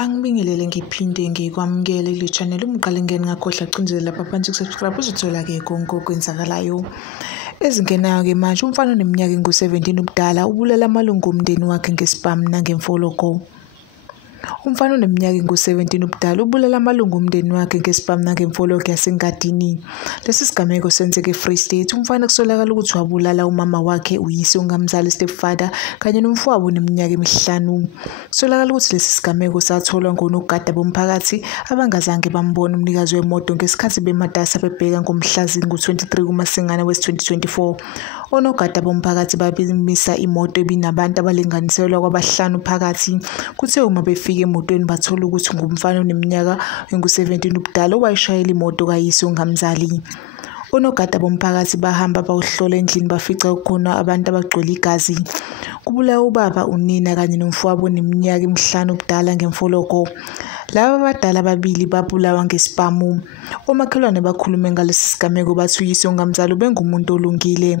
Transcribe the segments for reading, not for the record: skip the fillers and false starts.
Angibingelele ngiphinde ngikwamukele kule channel umqale ngene ngakhohlwa cindezela lapha phansi kusubscribe uzothola-ke konke okwenzakalayo ezingenayo-ke manje. Umfana oneminyaka engu-17 ubudala ubulala amalungu omndeni wakhe ngesibhamu nangemfoloko. Umfana oneminyaka engu-17 ubudala ubulala amalungu omndeni wakhe ngesibhamu nangemfoloko yasengadini. Lesi sigameko senzeke eFree State. Umfana kusolakala ukuthi wabulala umama wakhe, uyise ongamzali, stepfather, kanye nomfowabo oneminyaka emihlanu. Kusolakala ukuthi lesi sigameko satholwa ngonogada bomphakathi abangazange bambona umnikazi wemoto ngesikhathi bematasa bebheka ngomhla zingu-23 kuMasingana wezi-2024. Onogada bomphakathi babimisa imoto ebinabantu abalinganiselwa kwabahlanu phakathi. Kuthe uma befika emotweni bathola ukuthi ngumfana oneminyaka engu-17 ubudala owayishayela imoto kayise ongamzali. Onogada bomphakathi bahamba bawuhlola endlini bafica kukhona abantu abagcwele igazi. Kubulawa ubaba, unina kanye nomfowabo oneminyaka emihlanu ubudala ngemfoloko. Laba abadala ababili babulawa ngesibhamu. Omakhelwane bakhulume ngalesi sigameko bathi uyise ongamzali ubengumuntu olungile.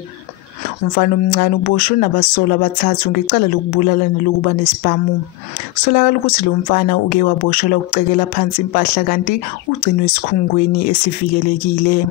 Umfana omncane uboshwe nabasolwa abathathu ngecala lokubulala nelokuba nesibhamu. Kusolakala ukuthi lo mfana uke waboshelwa ukucekela phansi impahla kanti ugcinwe esikhungweni esivikelekile.